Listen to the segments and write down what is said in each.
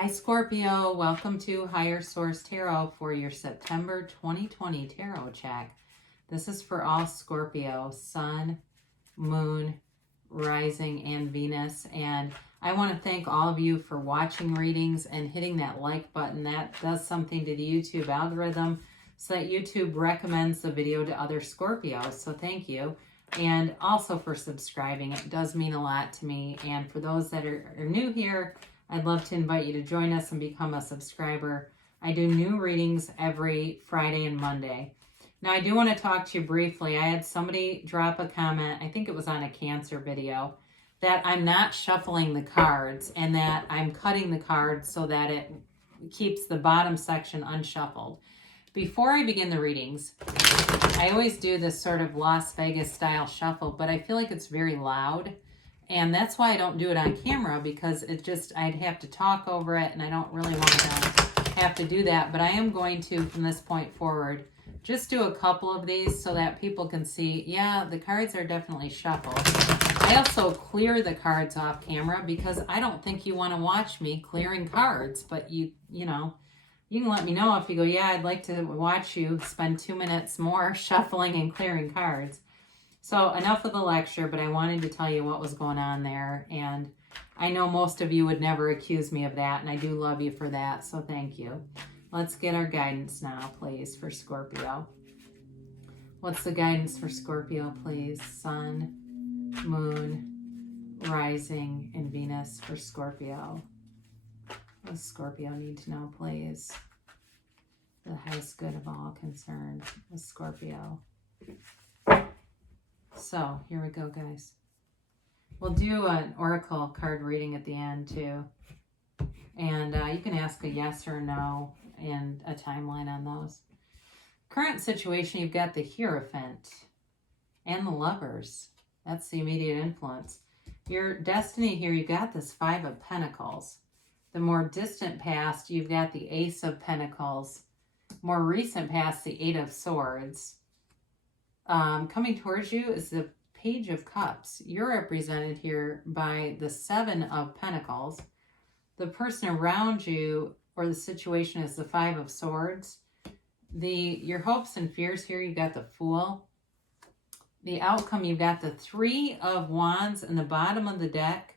Hi Scorpio, welcome to Higher Source Tarot for your September 2020 tarot check. This is for all Scorpio, Sun, Moon, Rising, and Venus. And I want to thank all of you for watching readings and hitting that like button. That does something to the YouTube algorithm so that YouTube recommends the video to other Scorpios. So thank you. And also for subscribing. It does mean a lot to me. And for those that are new here, I'd love to invite you to join us and become a subscriber. I do new readings every Friday and Monday. Now, I do want to talk to you briefly. I had somebody drop a comment, I think it was on a Cancer video, that I'm not shuffling the cards and that I'm cutting the cards so that it keeps the bottom section unshuffled. Before I begin the readings, I always do this sort of Las Vegas style shuffle, but I feel like it's very loud. And that's why I don't do it on camera, because I'd have to talk over it and I don't really want to have to do that. But I am going to, from this point forward, just do a couple of these so that people can see, yeah, the cards are definitely shuffled. I also clear the cards off camera because I don't think you want to watch me clearing cards, but you know, you can let me know if you go, yeah, I'd like to watch you spend 2 minutes more shuffling and clearing cards. So enough of the lecture, but I wanted to tell you what was going on there. And I know most of you would never accuse me of that, and I do love you for that, so thank you. Let's get our guidance now, please, for Scorpio. What's the guidance for Scorpio, please? Sun, Moon, Rising, and Venus for Scorpio. What does Scorpio need to know, please? For the highest good of all concerned with Scorpio. So, here we go, guys. We'll do an oracle card reading at the end, too. And you can ask a yes or no and a timeline on those. Current situation, you've got the Hierophant and the Lovers. That's the immediate influence. Your destiny here, you've got this Five of Pentacles. The more distant past, you've got the Ace of Pentacles. More recent past, the Eight of Swords. Coming towards you is the Page of Cups. You're represented here by the Seven of Pentacles. The person around you or the situation is the Five of Swords. Your hopes and fears here, you've got the Fool. The outcome, you've got the Three of Wands in the bottom of the deck.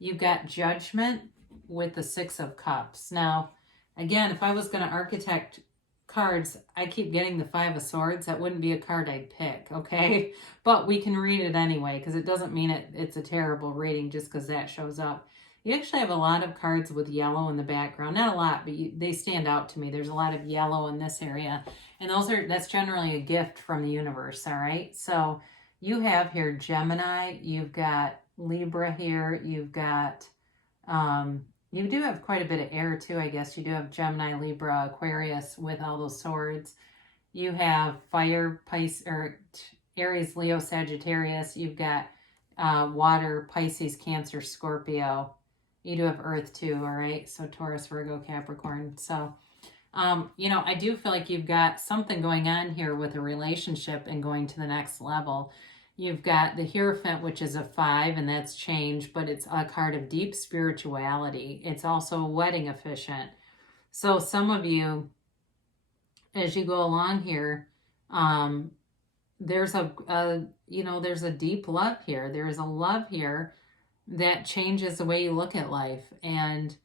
You've got Judgment with the Six of Cups. Now, again, if I was going to architect cards, I keep getting the Five of Swords. That wouldn't be a card I'd pick, okay? But we can read it anyway, because it doesn't mean it's a terrible reading just because that shows up. You actually have a lot of cards with yellow in the background. Not a lot, but they stand out to me. There's a lot of yellow in this area. And that's generally a gift from the universe, all right? So you have here Gemini. You've got Libra here. You've got... you do have quite a bit of air too, I guess. You do have Gemini, Libra, Aquarius with all those swords. You have fire, Aries, Leo, Sagittarius. You've got water, Pisces, Cancer, Scorpio. You do have earth too, all right? So Taurus, Virgo, Capricorn. So, I do feel like you've got something going on here with a relationship and going to the next level. You've got the Hierophant, which is a 5, and that's change, but it's a card of deep spirituality. It's also wedding efficient. So some of you, as you go along here, there's a deep love here. There is a love here that changes the way you look at life. And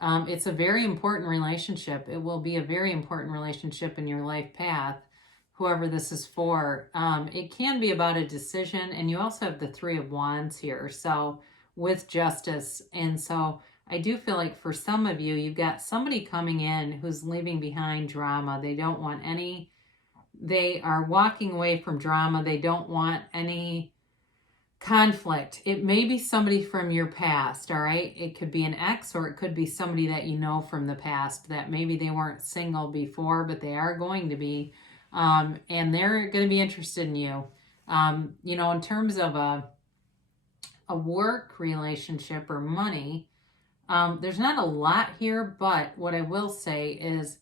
it's a very important relationship. It will be a very important relationship in your life path, whoever this is for. It can be about a decision, and you also have the Three of Wands here, so with justice. And so I do feel like for some of you, you've got somebody coming in who's leaving behind drama. They don't want they are walking away from drama. They don't want any conflict. It may be somebody from your past, all right? It could be an ex, or it could be somebody that you know from the past that maybe they weren't single before, but they are going to be. And they're going to be interested in you. In terms of a work relationship or money, there's not a lot here, but what I will say is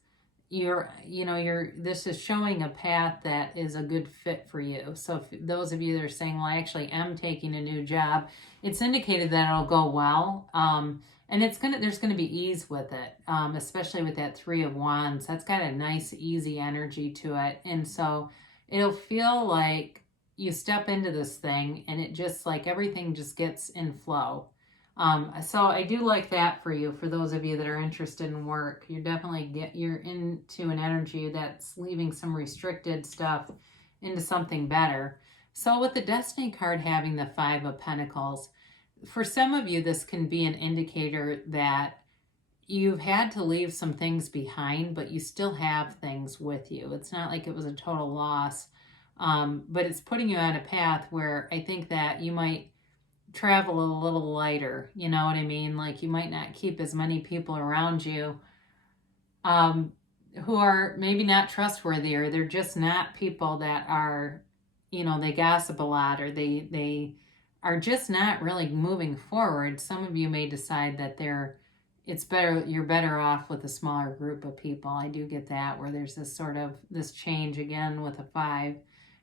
this is showing a path that is a good fit for you. So if those of you that are saying, well, I actually am taking a new job, it's indicated that it'll go well. And there's gonna be ease with it, especially with that Three of Wands. That's got a nice, easy energy to it. And so it'll feel like you step into this thing and it just like everything just gets in flow. So I do like that for you, for those of you that are interested in work. You're into an energy that's leaving some restricted stuff into something better. So with the Destiny card having the Five of Pentacles, for some of you, this can be an indicator that you've had to leave some things behind, but you still have things with you. It's not like it was a total loss, but it's putting you on a path where I think that you might travel a little lighter. You know what I mean? Like you might not keep as many people around you who are maybe not trustworthy, or they're just not people that are, they gossip a lot, or they are just not really moving forward. Some of you may decide that you're better off with a smaller group of people. I do get that, where there's this change again with a 5.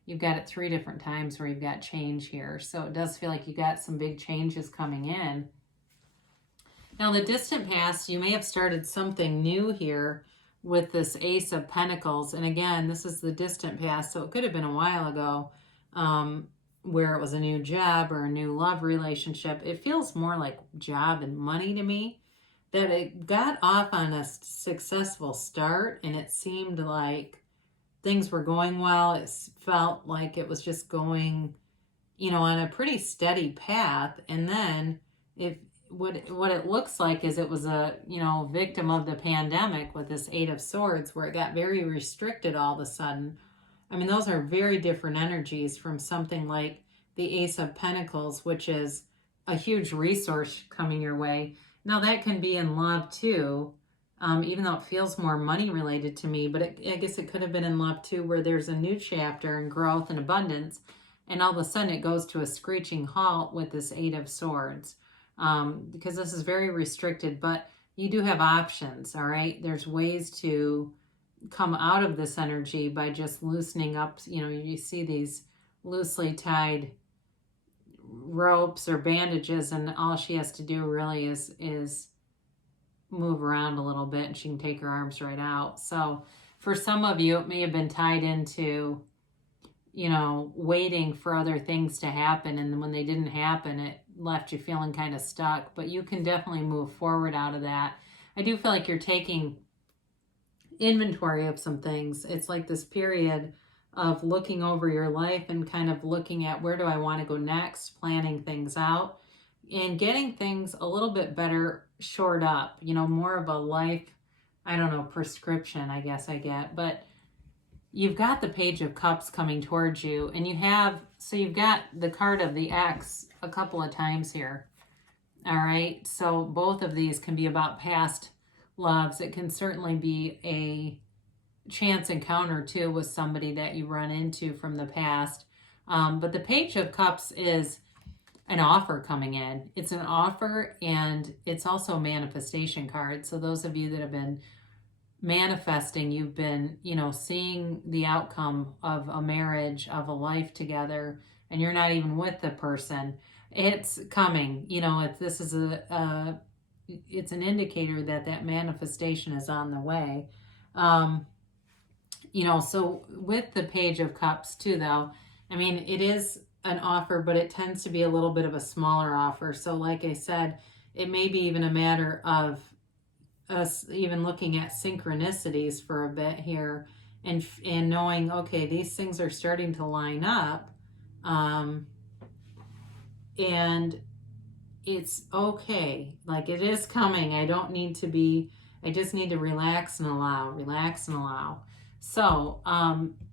You've got it 3 different times where you've got change here. So it does feel like you got some big changes coming in. Now, the distant past, you may have started something new here with this Ace of Pentacles. And again, this is the distant past, so it could have been a while ago, where it was a new job or a new love relationship. It feels more like job and money to me, that it got off on a successful start and it seemed like things were going well. It felt like it was just going, on a pretty steady path. And then what it looks like is it was a, victim of the pandemic with this 8 of Swords, where it got very restricted all of a sudden. I mean, those are very different energies from something like the Ace of Pentacles, which is a huge resource coming your way. Now, that can be in love too, even though it feels more money related to me, but I guess it could have been in love too, where there's a new chapter in growth and abundance, and all of a sudden it goes to a screeching halt with this 8 of Swords, because this is very restricted, but you do have options, all right? There's ways to come out of this energy by just loosening up. You see these loosely tied ropes or bandages, and all she has to do really is move around a little bit and she can take her arms right out. So for some of you, it may have been tied into, waiting for other things to happen, and when they didn't happen, it left you feeling kind of stuck. But you can definitely move forward out of that. I do feel like you're taking inventory of some things. It's like this period of looking over your life and kind of looking at, where do I want to go next, planning things out and getting things a little bit better shored up, more of a life, prescription, I guess I get. But you've got the Page of Cups coming towards you, and you've got the card of the X a couple of times here. All right, so both of these can be about past loves. It can certainly be a chance encounter too with somebody that you run into from the past. But the Page of Cups is an offer coming in. It's an offer, and it's also a manifestation card. So those of you that have been manifesting, you've been, seeing the outcome of a marriage, of a life together, and you're not even with the person. It's coming. This is it's an indicator that manifestation is on the way. So with the Page of Cups too, though, I mean, it is an offer, but it tends to be a little bit of a smaller offer. So like I said, it may be even a matter of us even looking at synchronicities for a bit here, and knowing, okay, these things are starting to line up, and it's okay. Like, it is coming. I just need to relax and allow. So,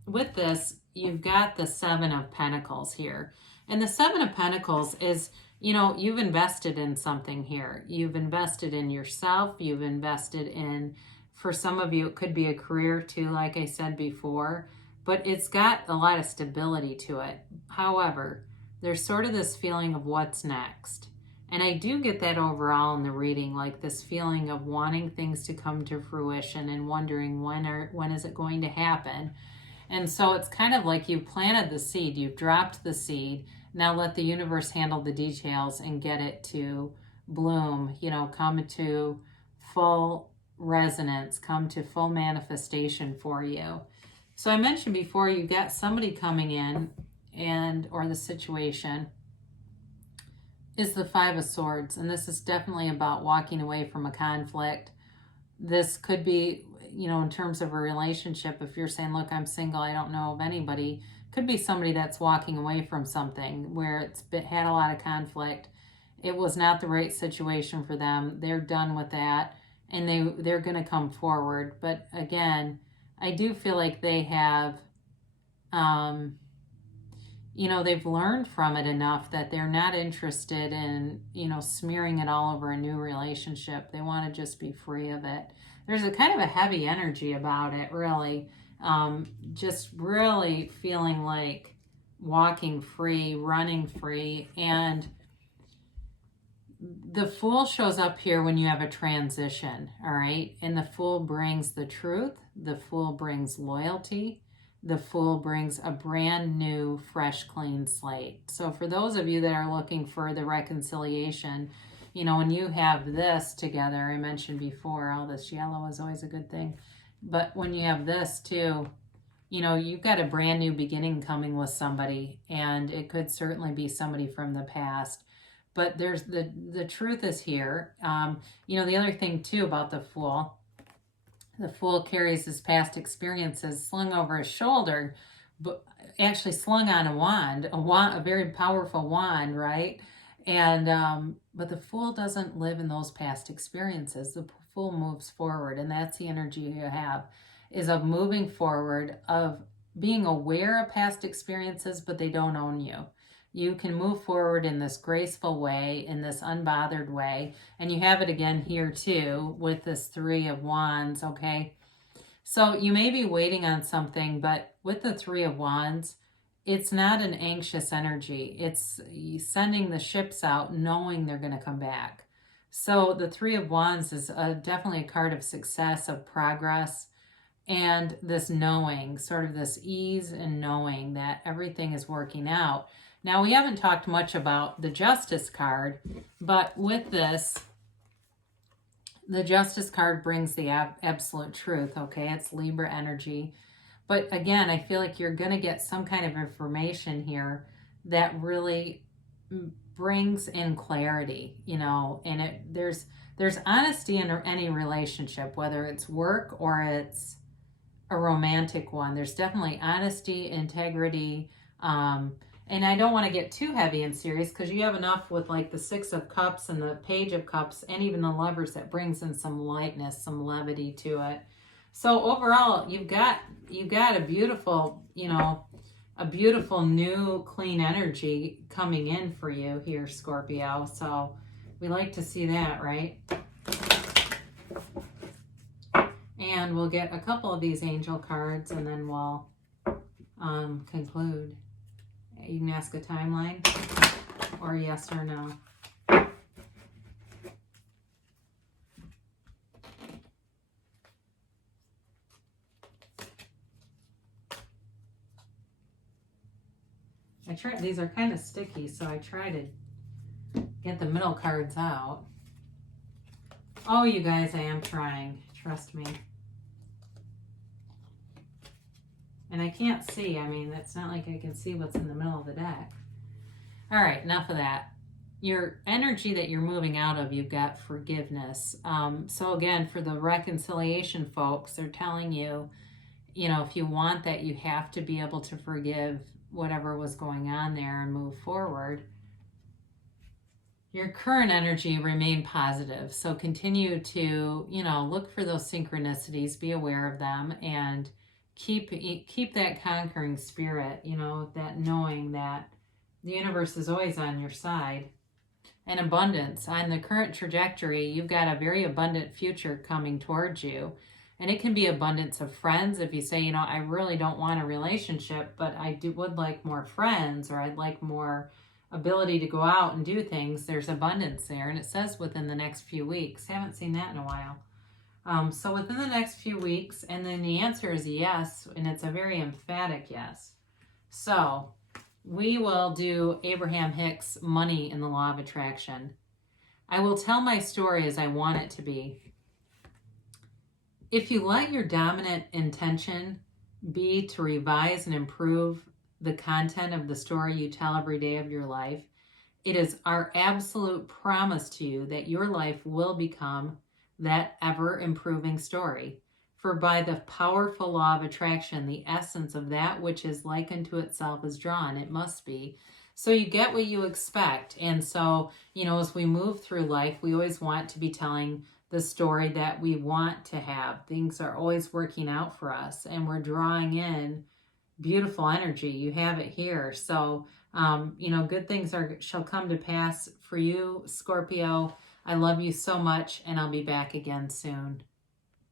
with this, you've got the 7 of Pentacles here. And the 7 of Pentacles is, you've invested in something here. You've invested in yourself. You've invested in, for some of you, it could be a career too, like I said before. But it's got a lot of stability to it. However, there's sort of this feeling of what's next. And I do get that overall in the reading, like this feeling of wanting things to come to fruition and wondering when is it going to happen. And so it's kind of like you've planted the seed, you've dropped the seed. Now let the universe handle the details and get it to bloom, you know, come to full resonance, come to full manifestation for you. So I mentioned before, you got somebody coming in, and or the situation is the Five of Swords, and this is definitely about walking away from a conflict. This could be, you know, in terms of a relationship, if you're saying, look, I'm single, I don't know of anybody, could be somebody that's walking away from something where had a lot of conflict. It was not the right situation for them. They're done with that, and they're going to come forward. But again, I do feel like they have, you know, they've learned from it enough that they're not interested in, you know, smearing it all over a new relationship. They want to just be free of it. There's a kind of a heavy energy about it, really. Just really feeling like walking free, running free. And the Fool shows up here when you have a transition, all right? And the Fool brings the truth. The Fool brings loyalty. The Fool brings a brand new, fresh, clean slate. So for those of you that are looking for the reconciliation, you know, when you have this together, I mentioned before, all this yellow is always a good thing. But when you have this too, you know, you've got a brand new beginning coming with somebody, and it could certainly be somebody from the past. But there's the truth is here. You know, the other thing too about the Fool carries his past experiences slung over his shoulder, but actually slung on a wand, a very powerful wand, right? And but the Fool doesn't live in those past experiences. The Fool moves forward, and that's the energy you have, is of moving forward, of being aware of past experiences, but they don't own you. You can move forward in this graceful way, in this unbothered way. And you have it again here too with this Three of Wands, okay? So you may be waiting on something, but with the Three of Wands, it's not an anxious energy. It's sending the ships out knowing they're going to come back. So the Three of Wands is definitely a card of success, of progress, and this knowing, sort of this ease and knowing that everything is working out. Now, we haven't talked much about the Justice card, but with this, the Justice card brings the absolute truth, okay? It's Libra energy. But again, I feel like you're going to get some kind of information here that really brings in clarity, you know, and there's honesty in any relationship, whether it's work or it's a romantic one. There's definitely honesty, integrity, and I don't want to get too heavy and serious, because you have enough with like the Six of Cups and the Page of Cups and even the Lovers that brings in some lightness, some levity to it. So overall, you've got a beautiful, you know, a beautiful new clean energy coming in for you here, Scorpio. So we like to see that, right? And we'll get a couple of these angel cards, and then we'll conclude. You can ask a timeline or yes or no. These are kind of sticky, so I try to get the middle cards out. Oh, you guys, I am trying. Trust me. And I can't see. I mean, it's not like I can see what's in the middle of the deck. All right, enough of that. Your energy that you're moving out of, you've got forgiveness. So again, for the reconciliation folks, they're telling you, you know, if you want that, you have to be able to forgive whatever was going on there and move forward. Your current energy remain positive. So continue to, you know, look for those synchronicities, be aware of them, and keep that conquering spirit, you know, that knowing that the universe is always on your side. And abundance. On the current trajectory, you've got a very abundant future coming towards you. And it can be abundance of friends. If you say, you know, I really don't want a relationship, but I would like more friends, or I'd like more ability to go out and do things, there's abundance there. And it says within the next few weeks. Haven't seen that in a while. So within the next few weeks, and then the answer is yes, and it's a very emphatic yes. So we will do Abraham Hicks' Money in the Law of Attraction. I will tell my story as I want it to be. If you let your dominant intention be to revise and improve the content of the story you tell every day of your life, it is our absolute promise to you that your life will become that ever improving story. For by the powerful law of attraction, the essence of that which is likened to itself is drawn. It must be. So you get what you expect. And so, as we move through life, we always want to be telling the story that we want to have. Things are always working out for us, and we're drawing in beautiful energy. You have it here. So, good things shall come to pass for you, Scorpio. I love you so much, and I'll be back again soon.